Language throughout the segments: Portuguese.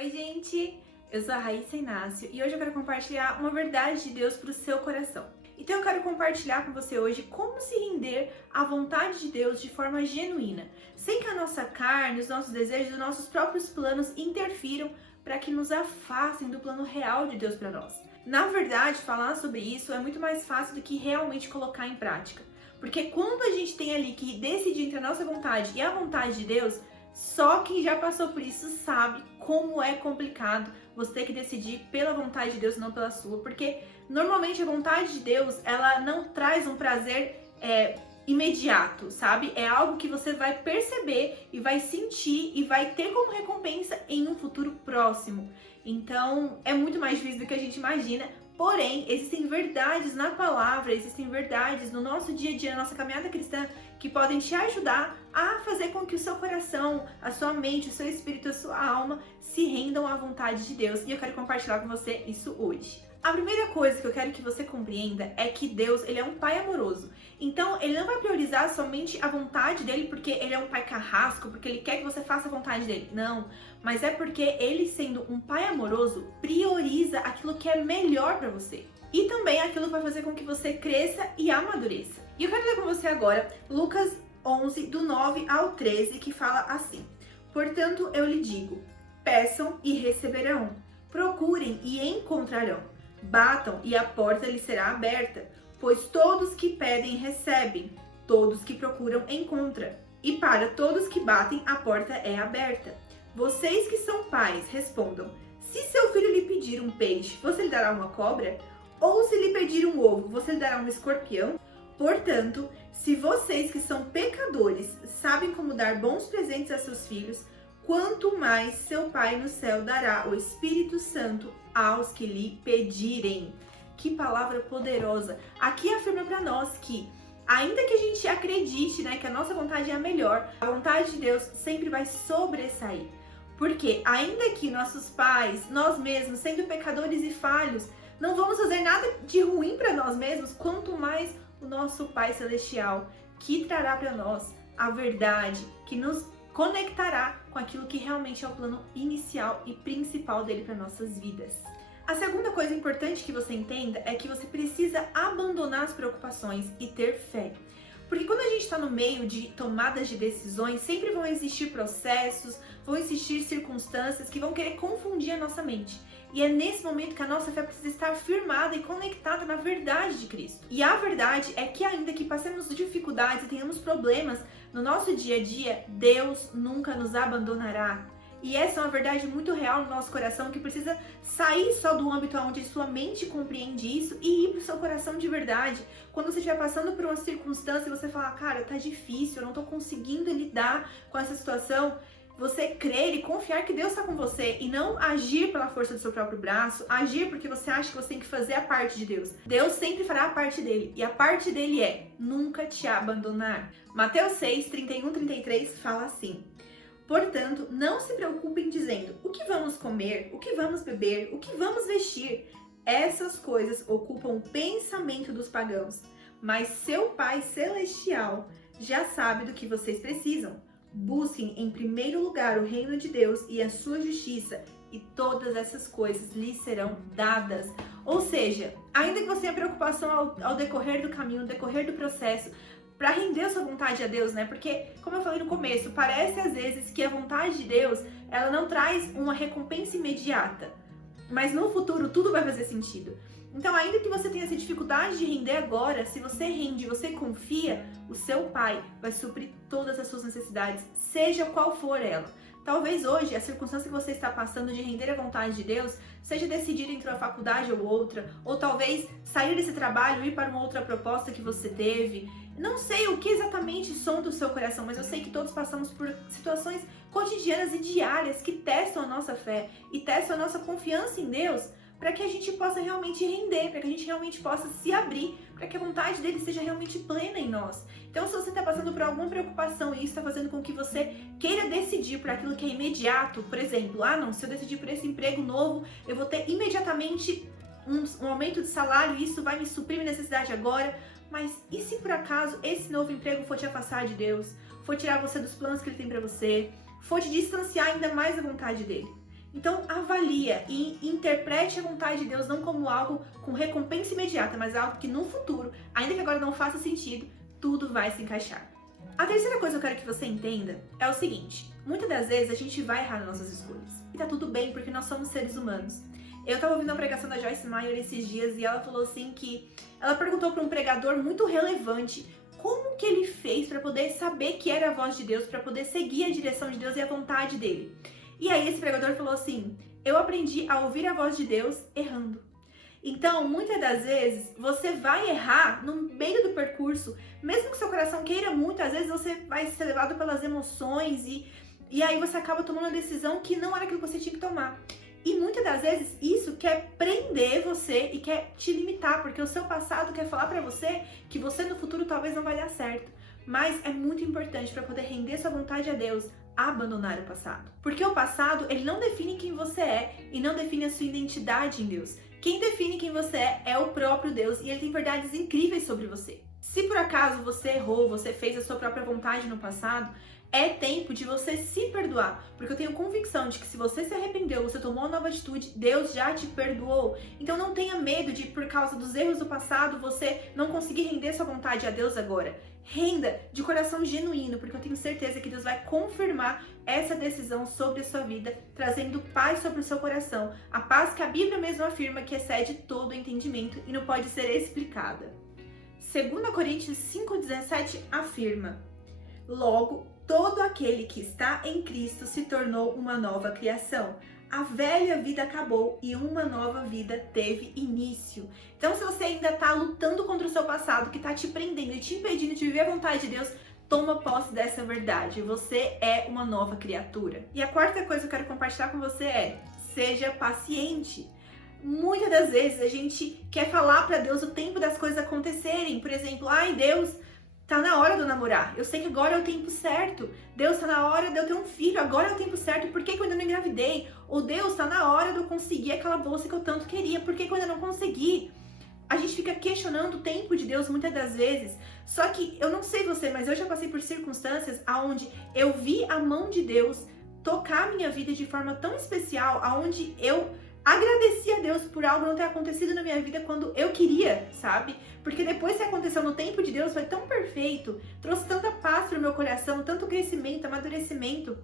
Oi, gente! Eu sou a Raíssa Inácio e hoje eu quero compartilhar uma verdade de Deus para o seu coração. Então eu quero compartilhar com você hoje como se render à vontade de Deus de forma genuína, sem que a nossa carne, os nossos desejos, os nossos próprios planos interfiram para que nos afastem do plano real de Deus para nós. Na verdade, falar sobre isso é muito mais fácil do que realmente colocar em prática. Porque quando a gente tem ali que decidir entre a nossa vontade e a vontade de Deus, só quem já passou por isso sabe como é complicado você ter que decidir pela vontade de Deus e não pela sua, porque normalmente a vontade de Deus, ela não traz um prazer imediato, sabe? É algo que você vai perceber e vai sentir e vai ter como recompensa em um futuro próximo. Então, é muito mais difícil do que a gente imagina. Porém, existem verdades na palavra, existem verdades no nosso dia a dia, na nossa caminhada cristã, que podem te ajudar a fazer com que o seu coração, a sua mente, o seu espírito, a sua alma se rendam à vontade de Deus. E eu quero compartilhar com você isso hoje. A primeira coisa que eu quero que você compreenda é que Deus, ele é um pai amoroso. Então, ele não vai priorizar somente a vontade dele porque ele é um pai carrasco, porque ele quer que você faça a vontade dele. Não, mas é porque ele, sendo um pai amoroso, prioriza aquilo que é melhor para você. E também aquilo que vai fazer com que você cresça e amadureça. E eu quero ler com você agora Lucas 11, do 9 ao 13, que fala assim: Portanto, eu lhe digo, peçam e receberão, procurem e encontrarão, batam e a porta lhes será aberta, pois todos que pedem recebem, todos que procuram encontram, e para todos que batem a porta é aberta. Vocês que são pais, respondam: se seu filho lhe pedir um peixe, você lhe dará uma cobra? Ou se lhe pedir um ovo, você lhe dará um escorpião? Portanto, se vocês que são pecadores sabem como dar bons presentes a seus filhos, quanto mais seu Pai no céu dará o Espírito Santo aos que lhe pedirem. Que palavra poderosa! Aqui afirma para nós que, ainda que a gente acredite, que a nossa vontade é a melhor, a vontade de Deus sempre vai sobressair. Porque ainda que nossos pais, nós mesmos, sendo pecadores e falhos, não vamos fazer nada de ruim para nós mesmos, quanto mais o nosso Pai Celestial, que trará para nós a verdade, que nos conectará com aquilo que realmente é o plano inicial e principal dele para nossas vidas. A segunda coisa importante que você entenda é que você precisa abandonar as preocupações e ter fé. Porque quando a gente está no meio de tomadas de decisões, sempre vão existir processos, vão existir circunstâncias que vão querer confundir a nossa mente. E é nesse momento que a nossa fé precisa estar firmada e conectada na verdade de Cristo. E a verdade é que ainda que passemos dificuldades e tenhamos problemas no nosso dia a dia, Deus nunca nos abandonará. E essa é uma verdade muito real no nosso coração, que precisa sair só do âmbito onde sua mente compreende isso e ir para o seu coração de verdade. Quando você estiver passando por uma circunstância e você falar, cara, tá difícil, eu não tô conseguindo lidar com essa situação, você crer e confiar que Deus está com você e não agir pela força do seu próprio braço, agir porque você acha que você tem que fazer a parte de Deus. Deus sempre fará a parte dele, e a parte dele é nunca te abandonar. Mateus 6, 31, 33 fala assim: Portanto, não se preocupem dizendo, o que vamos comer, o que vamos beber, o que vamos vestir? Essas coisas ocupam o pensamento dos pagãos, mas seu Pai Celestial já sabe do que vocês precisam. Busquem em primeiro lugar o reino de Deus e a sua justiça, e todas essas coisas lhes serão dadas. Ou seja, ainda que você tenha preocupação ao decorrer do caminho, ao decorrer do processo, para render a sua vontade a Deus, Porque, como eu falei no começo, parece às vezes que a vontade de Deus, ela não traz uma recompensa imediata, mas no futuro tudo vai fazer sentido. Então, ainda que você tenha essa dificuldade de render agora, se você rende, você confia, o seu Pai vai suprir todas as suas necessidades, seja qual for ela. Talvez hoje a circunstância que você está passando de render a vontade de Deus seja decidir entre uma faculdade ou outra, ou talvez sair desse trabalho e ir para uma outra proposta que você teve. Não sei o que exatamente sonda o seu coração, mas eu sei que todos passamos por situações cotidianas e diárias que testam a nossa fé e testam a nossa confiança em Deus, para que a gente possa realmente render, para que a gente realmente possa se abrir, para que a vontade dele seja realmente plena em nós. Então, se você está passando por alguma preocupação e isso está fazendo com que você queira decidir por aquilo que é imediato, por exemplo, se eu decidir por esse emprego novo, eu vou ter imediatamente um aumento de salário e isso vai me suprir minha necessidade agora. Mas e se por acaso esse novo emprego for te afastar de Deus, for tirar você dos planos que ele tem para você, for te distanciar ainda mais da vontade dele? Então avalia e interprete a vontade de Deus não como algo com recompensa imediata, mas algo que no futuro, ainda que agora não faça sentido, tudo vai se encaixar. A terceira coisa que eu quero que você entenda é o seguinte: muitas das vezes a gente vai errar nas nossas escolhas. E tá tudo bem, porque nós somos seres humanos. Eu tava ouvindo uma pregação da Joyce Meyer esses dias e ela falou assim que ela perguntou para um pregador muito relevante como que ele fez para poder saber que era a voz de Deus, para poder seguir a direção de Deus e a vontade dele. E aí esse pregador falou assim: eu aprendi a ouvir a voz de Deus errando. Então, muitas das vezes, você vai errar no meio do percurso, mesmo que seu coração queira muito, às vezes você vai ser levado pelas emoções e aí você acaba tomando uma decisão que não era aquilo que você tinha que tomar. E muitas das vezes isso quer prender você e quer te limitar, porque o seu passado quer falar pra você que você no futuro talvez não vai dar certo. Mas é muito importante para poder render sua vontade a Deus, abandonar o passado. Porque o passado, ele não define quem você é e não define a sua identidade em Deus. Quem define quem você é o próprio Deus e ele tem verdades incríveis sobre você. Se por acaso você errou, você fez a sua própria vontade no passado, é tempo de você se perdoar, porque eu tenho convicção de que se você se arrependeu, você tomou uma nova atitude, Deus já te perdoou. Então não tenha medo de, por causa dos erros do passado, você não conseguir render sua vontade a Deus agora. Renda de coração genuíno, porque eu tenho certeza que Deus vai confirmar essa decisão sobre a sua vida, trazendo paz sobre o seu coração. A paz que a Bíblia mesmo afirma que excede todo o entendimento e não pode ser explicada. 2 Coríntios 5,17 afirma: logo, todo aquele que está em Cristo se tornou uma nova criação. A velha vida acabou e uma nova vida teve início. Então, se você ainda está lutando contra o seu passado, que está te prendendo e te impedindo de viver a vontade de Deus, toma posse dessa verdade. Você é uma nova criatura. E a quarta coisa que eu quero compartilhar com você é: seja paciente. Muitas das vezes a gente quer falar para Deus o tempo das coisas acontecerem. Por exemplo, ai Deus, tá na hora de eu namorar. Eu sei que agora é o tempo certo. Deus, tá na hora de eu ter um filho. Agora é o tempo certo. Por que eu ainda não engravidei? Ou Deus, tá na hora de eu conseguir aquela bolsa que eu tanto queria. Por que eu ainda não consegui? A gente fica questionando o tempo de Deus muitas das vezes. Só que eu não sei você, mas eu já passei por circunstâncias onde eu vi a mão de Deus tocar a minha vida de forma tão especial, onde eu agradeci a Deus por algo não ter acontecido na minha vida quando eu queria, sabe? Porque depois que aconteceu no tempo de Deus, foi tão perfeito, trouxe tanta paz pro meu coração, tanto crescimento, amadurecimento,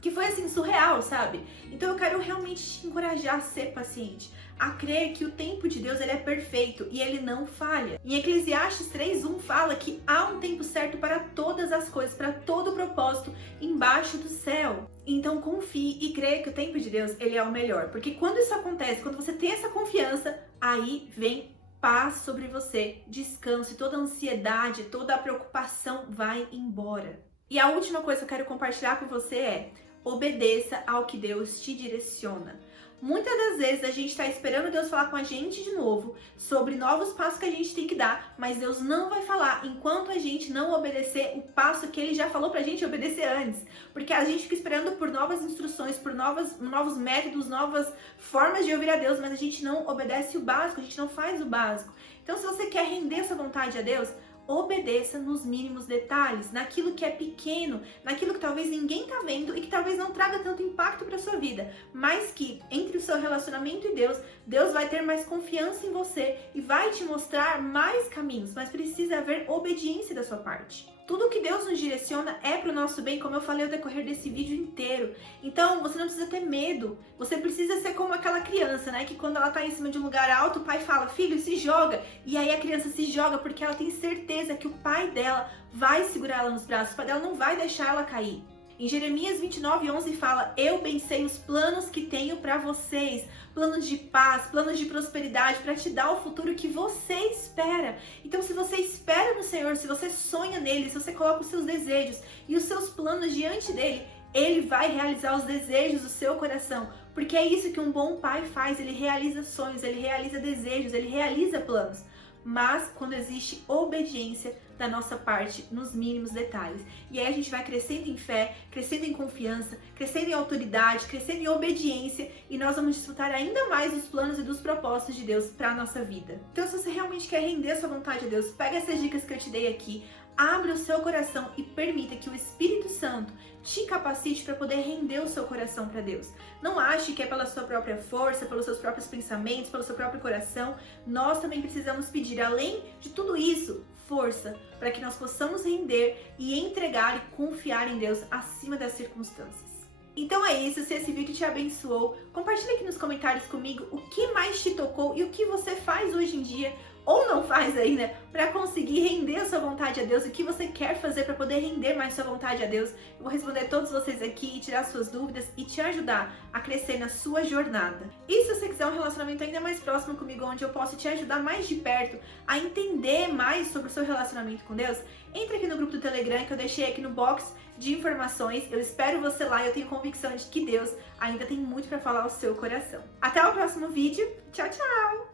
que foi assim, surreal, sabe? Então eu quero realmente te encorajar a ser paciente, a crer que o tempo de Deus ele é perfeito e ele não falha. Em Eclesiastes 3:1 fala que há um tempo certo para todas as coisas, para todo o propósito embaixo do céu. Então confie e creia que o tempo de Deus ele é o melhor, porque quando isso acontece, quando você tem essa confiança, aí vem paz sobre você, descanso, e toda a ansiedade, toda a preocupação vai embora. E a última coisa que eu quero compartilhar com você é: obedeça ao que Deus te direciona. Muitas das vezes a gente está esperando Deus falar com a gente de novo sobre novos passos que a gente tem que dar, mas Deus não vai falar enquanto a gente não obedecer o passo que Ele já falou pra gente obedecer antes. Porque a gente fica esperando por novas instruções, por novos métodos, novas formas de ouvir a Deus, mas a gente não obedece o básico, a gente não faz o básico. Então, se você quer render sua vontade a Deus, obedeça nos mínimos detalhes, naquilo que é pequeno, naquilo que talvez ninguém tá vendo e que talvez não traga tanto impacto para sua vida, mas que entre o seu relacionamento e Deus, Deus vai ter mais confiança em você e vai te mostrar mais caminhos, mas precisa haver obediência da sua parte. Tudo que Deus nos direciona é para o nosso bem, como eu falei ao decorrer desse vídeo inteiro. Então, você não precisa ter medo. Você precisa ser como aquela criança, né? Que quando ela tá em cima de um lugar alto, o pai fala: filho, se joga. E aí a criança se joga porque ela tem certeza que o pai dela vai segurar ela nos braços. O pai dela não vai deixar ela cair. Em Jeremias 29:11 fala: eu bem sei os planos que tenho para vocês, planos de paz, planos de prosperidade, para te dar o futuro que você espera. Então, se você espera no Senhor, se você sonha nele, se você coloca os seus desejos e os seus planos diante dele, ele vai realizar os desejos do seu coração, porque é isso que um bom pai faz. Ele realiza sonhos, ele realiza desejos, ele realiza planos. Mas quando existe obediência da nossa parte nos mínimos detalhes. E aí a gente vai crescendo em fé, crescendo em confiança, crescendo em autoridade, crescendo em obediência, e nós vamos desfrutar ainda mais dos planos e dos propósitos de Deus para a nossa vida. Então, se você realmente quer render sua vontade a Deus, pega essas dicas que eu te dei aqui, Abra o seu coração e permita que o Espírito Santo te capacite para poder render o seu coração para Deus. Não ache que é pela sua própria força, pelos seus próprios pensamentos, pelo seu próprio coração. Nós também precisamos pedir, além de tudo isso, força para que nós possamos render e entregar e confiar em Deus acima das circunstâncias. Então é isso, se esse vídeo te abençoou, compartilha aqui nos comentários comigo o que mais te tocou e o que você faz hoje em dia, ou não faz ainda, para conseguir render a sua vontade a Deus, o que você quer fazer para poder render mais sua vontade a Deus. Eu vou responder todos vocês aqui, tirar suas dúvidas e te ajudar a crescer na sua jornada. E se você quiser um relacionamento ainda mais próximo comigo, onde eu posso te ajudar mais de perto a entender mais sobre o seu relacionamento com Deus, entre aqui no grupo do Telegram que eu deixei aqui no box de informações. Eu espero você lá e eu tenho convicção de que Deus ainda tem muito para falar ao seu coração. Até o próximo vídeo. Tchau, tchau!